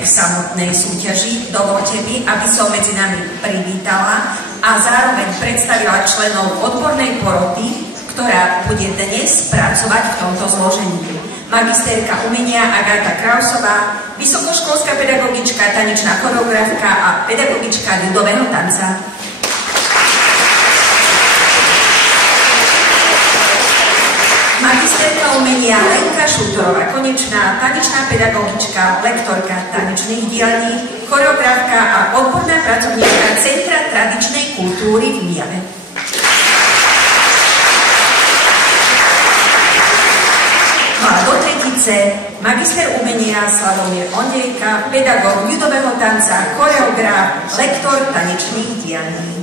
k samotnej súťaži, dovoľte mi, aby som medzi nami privítala a zároveň predstavila členov odbornej poroty, ktorá bude dnes pracovať v tomto zložení. Magisterka umenia Agáta Krausová, vysokoškolská pedagogička, tanečná choreografka a pedagogička ľudového tanca. Magisterka umenia Lenka Šútorová-Konečná, tanečná pedagogička, lektorka tanečných dielní, choreografka a odborná pracovníčka Centra tradičnej kultúry v Mijave. No a do tretice magister umenia Slavomír Ondejka, pedagóg ľudového tanca, choreograf, lektor tanečných dielní.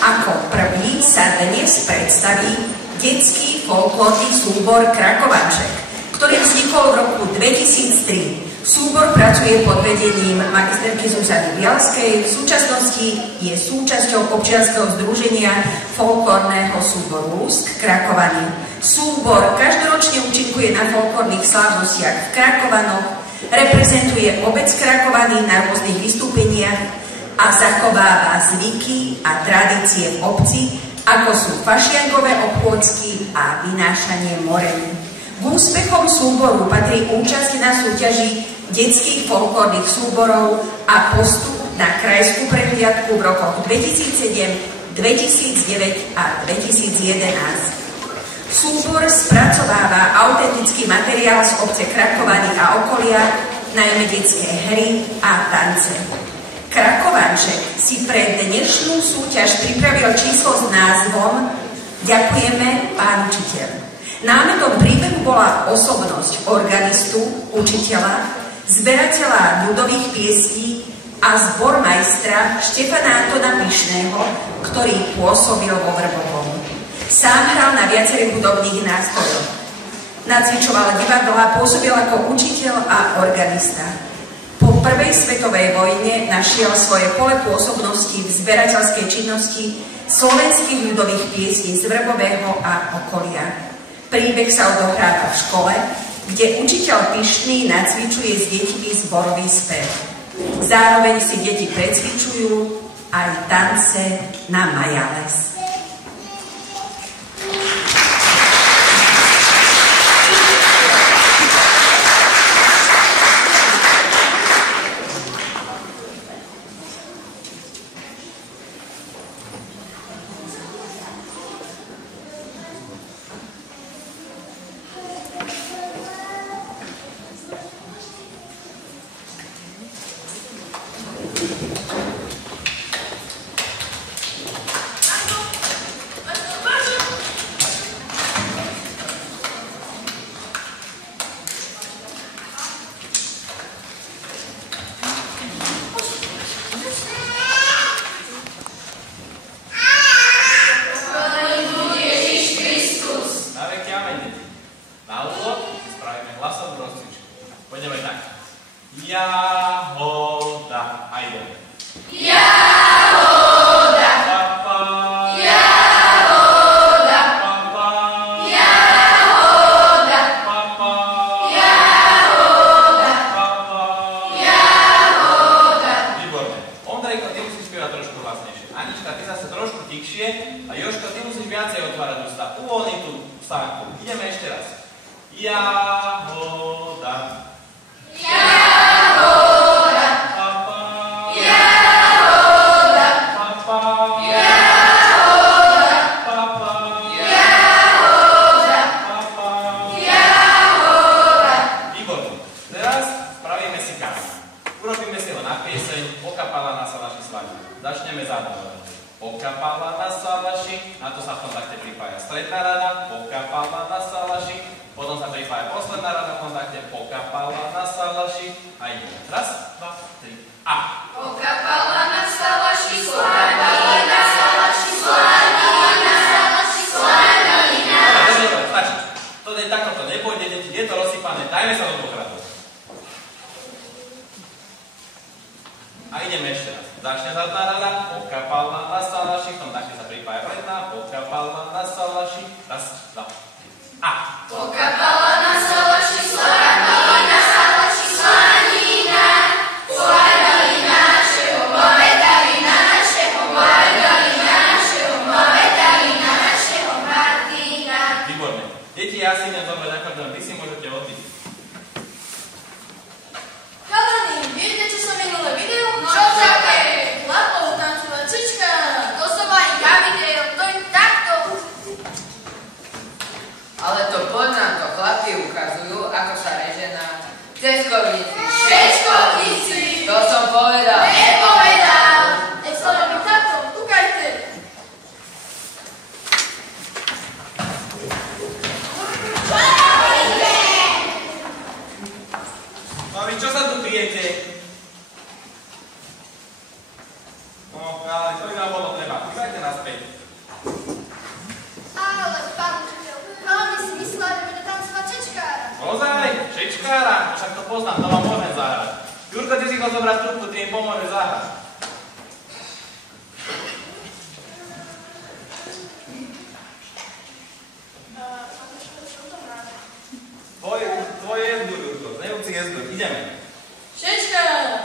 Ako prvý sa dnes predstaví detský folklórny súbor Krakovanček, ktorý vznikol v roku 2003. Súbor pracuje pod vedením magisterky Zuzany Bialskej, v súčasnosti je súčasťou občianskeho združenia folklórneho súboru Lusk Krakovany. Súbor každoročne účinkuje na folklórnych slávnostiach v Krakovanoch, reprezentuje obec Krakovany na rôznych vystúpeniach a zachováva zvyky a tradície v obci, ako sú fašiankové obchôdzky a vynášanie morení. K úspechom súboru patrí účasť na súťaži detských folklórnych súborov a postup na krajskú prehliadku v rokoch 2007, 2009 a 2011. Súbor spracováva autentický materiál z obce Krakovany a okolia, najmä detské hry a tance. Krakovanček si pre dnešnú súťaž pripravil číslo s názvom Ďakujeme, pán učiteľ. Námetom príbehu bola osobnosť organistu, učiteľa, zberateľa ľudových piesní a zbormajstra Štefana Antona Pyšného, ktorý pôsobil vo Vrbovom. Sám hral na viacerých hudobných nástrojoch. Nacvičoval divadlá, pôsobil ako učiteľ a organista. Po prvej svetovej vojne našiel svoje pole pôsobnosti v zberateľskej činnosti slovenských ľudových piesní z Vrbového a okolia. Príbeh sa odohráva v škole, kde učiteľ Pyšný nacvičuje s deťmi zborový spev. Zároveň si deti precvičujú aj tance na majales. A. Deti, ja si idem zobrať akordeón, vy si môžete odísť. Chalani, viete, čo som minulé video? No čo také? Chlapov tancovať čička. To som aj ja videl, to je takto. Ale to poď nám to chlapi ukazujú, ako sa reže na Českovnici. Českovnici! To som povedal. Nepovedal. Nech sa robí takto, kúkajte. No a vy čo sa tu pijete? No, ale to by nám bolo treba. Pýtajte naspäť. Ale, pán učiteľ, chalani si mysleli, že bude tancovať čečkára. Ozaj? Čečkára? Však to poznám, to vám môžem zahrať. Jurko, ty si chod zobrať trúbku, ty im pomôžeš zahrať. Tvoje jezdu, Jurko. Nejúci jezdu. Ideme. Čečkára.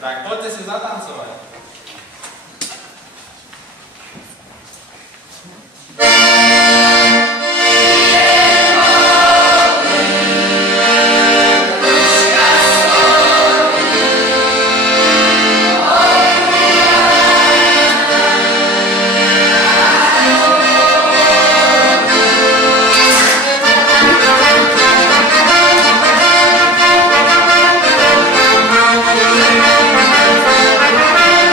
Tak poďte si zatancovať. Thank you.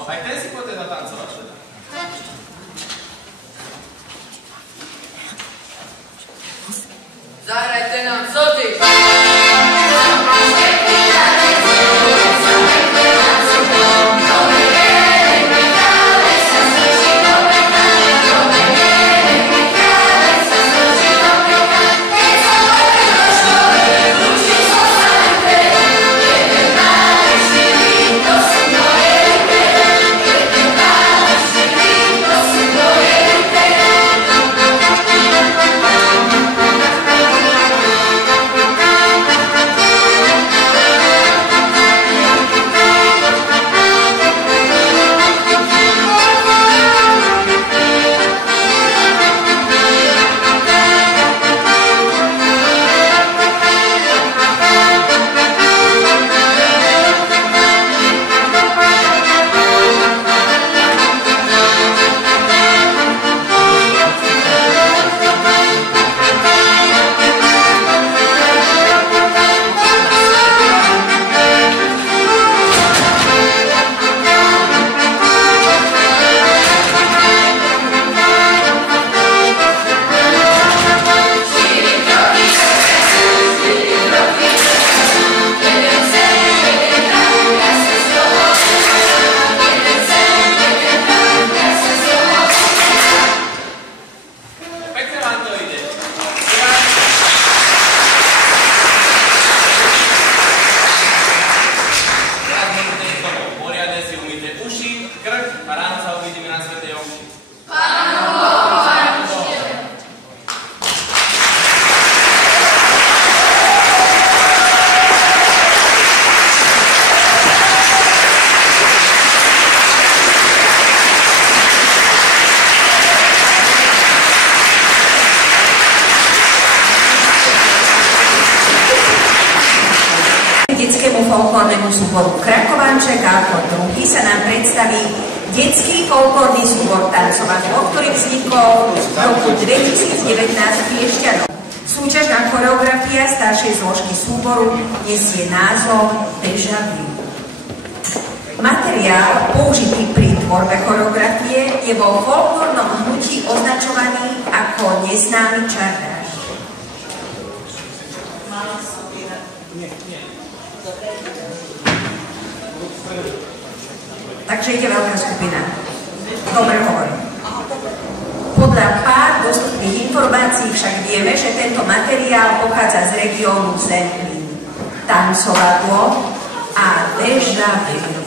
No, aj ten si poďte zatancovať teda. Zahrajte nám soty! folklórnemu súboru Krakovanček a ako druhý sa nám predstaví detský folklórny súbor Tancovadlo, ktorý vznikol v roku 2019 v Piešťanoch. Súťažná choreografia staršej zložky súboru nesie názov Déjà vu. Materiál použitý pri tvorbe choreografie je vo folklórnom hnutí označovaný ako neznámy čardáš. Takže ide veľká skupina. Dobre hovorím. Podľa pár dostupných informácií však vieme, že tento materiál pochádza z regiónu Zemplín, Tancovadlo a Déjà vu.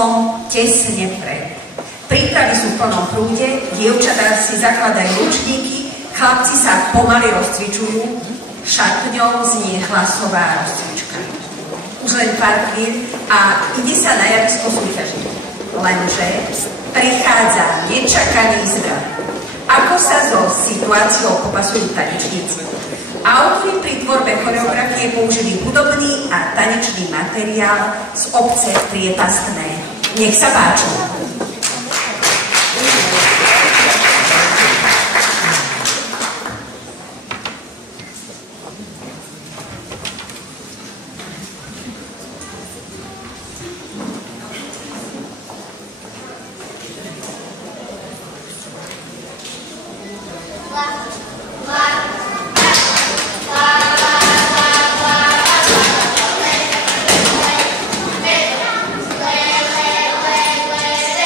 mužstvom tesne vpred. Prípravy sú v plnom prúde, dievčatá si zakladajú ručníky, chlapci sa pomaly rozcvičujú, šatňou znie hlasová rozcvička. Už len pár chvíľ a ide sa na javisko súťažiť. Lenže prichádza nečakaný zvrat. Ako sa so situáciou popasujú tanečníci? Autori pri tvorbe choreografie použili hudobný a tanečný materiál z obce Priepastné. Nech sa páči. Le, le, le, le, le,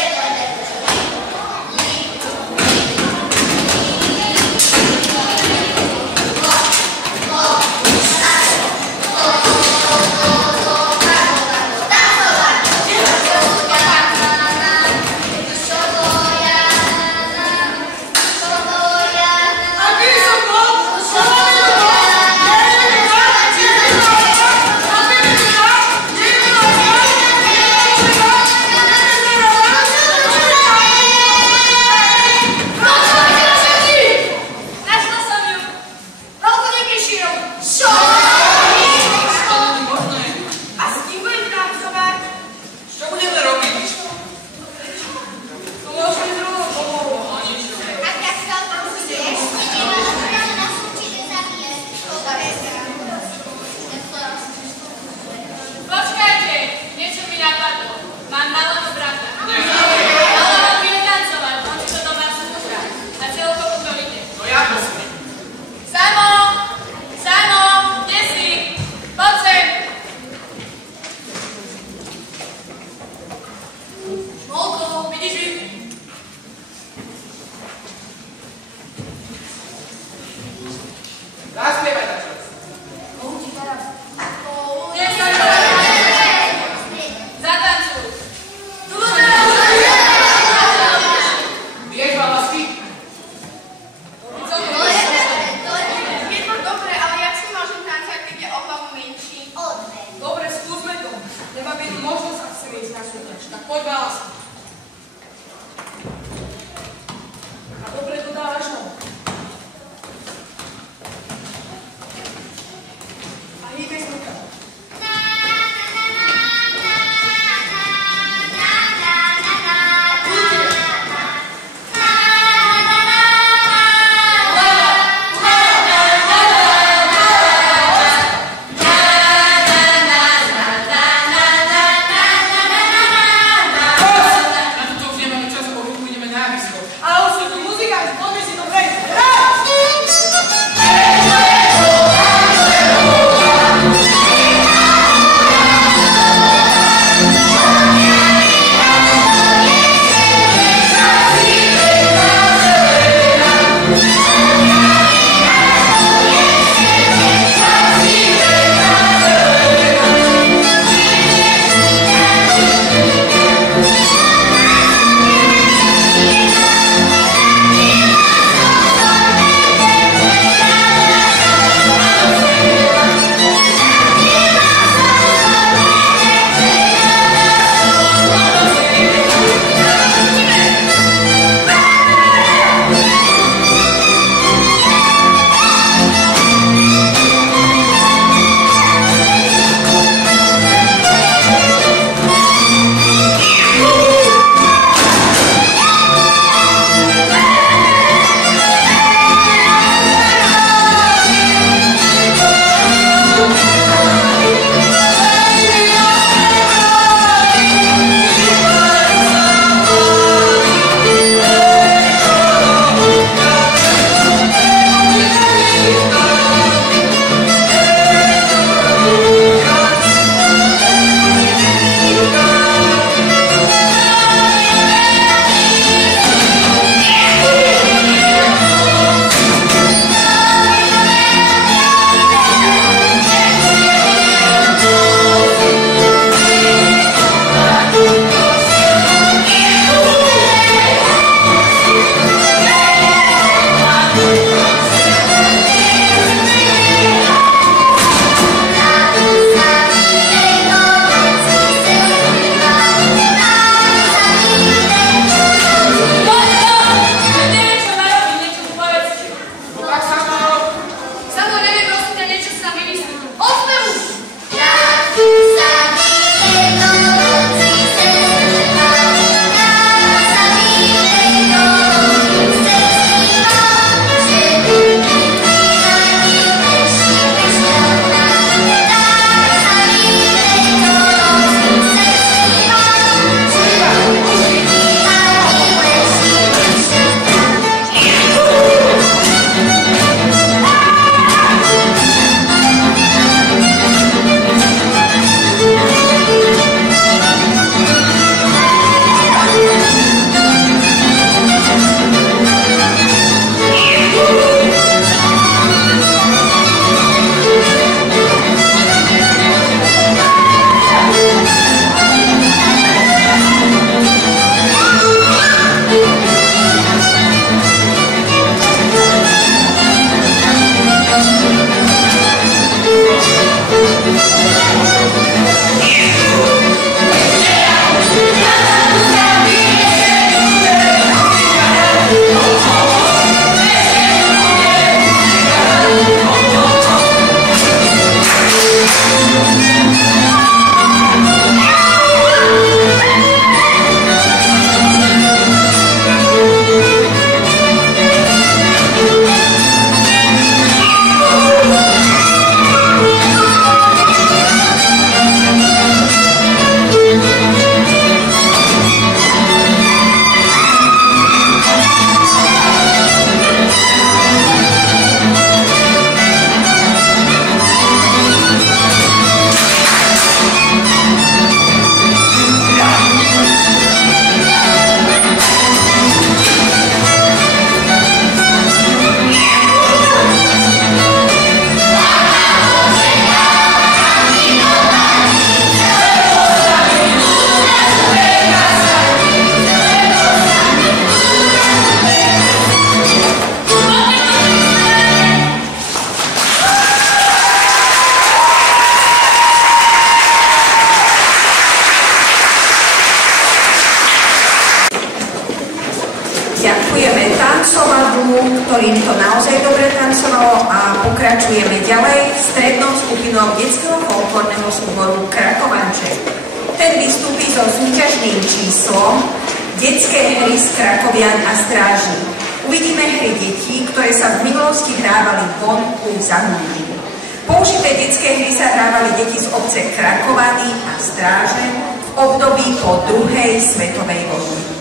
Adamsovo a pokračujeme ďalej strednou skupinou detského folklórneho súboru Krakovanček. Ten vystúpi so súťažným číslom Detské hry z Krakovian a Stráží. Uvidíme hry detí, ktoré sa v minulosti hrávali vonku za hudby. Použité detské hry sa hrávali deti z obce Krakovany a Stráže v období po druhej svetovej vojne.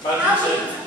Patríček.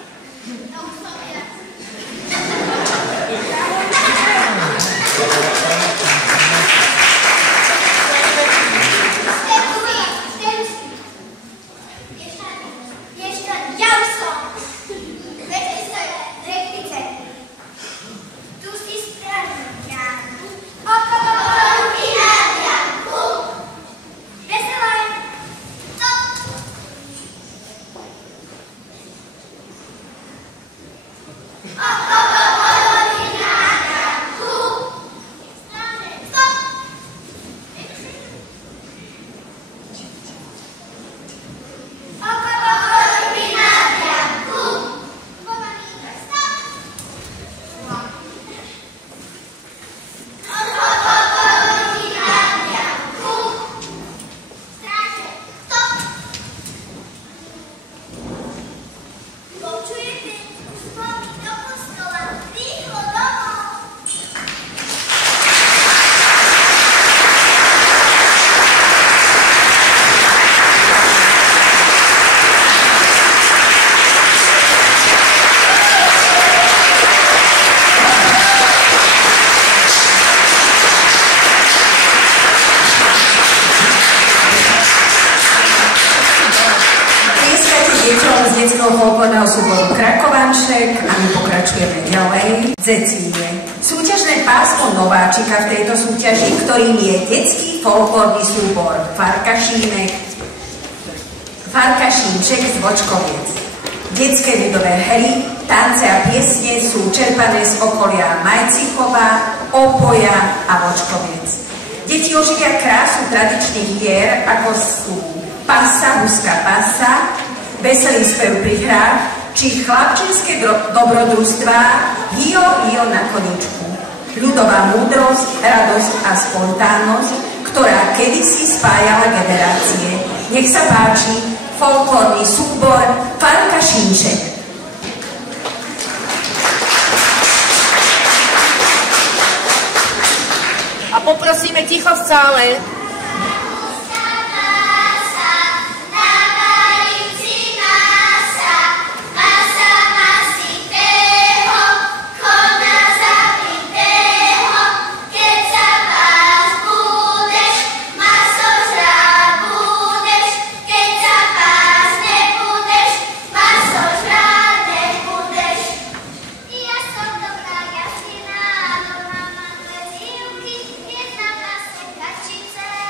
Folklórneho súboru Krakovanček a my pokračujeme ďalej. Dzecíne. Súťažné pásmo nováčika v tejto súťaži, ktorým je detský folklórny súbor Farkašínček z Vočkoviec. Detské ľudové hry, tance a piesne sú čerpané z okolia Majcichova, Opoja a Vočkoviec. Deti oživia krásu tradičných hier, ako sú pasa, huska pasa, veselý spev pri hrách, či chlapčenské dobrodružstvá, hio na koničku. Ľudová múdrosť, radosť a spontánnosť, ktorá kedysi spájala generácie. Nech sa páči, folklórny súbor Farkašínček. A poprosíme ticho v sále. Jedna pasem kačice.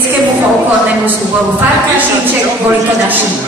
detskému folklórnemu súboru Farkašíček, boli to naši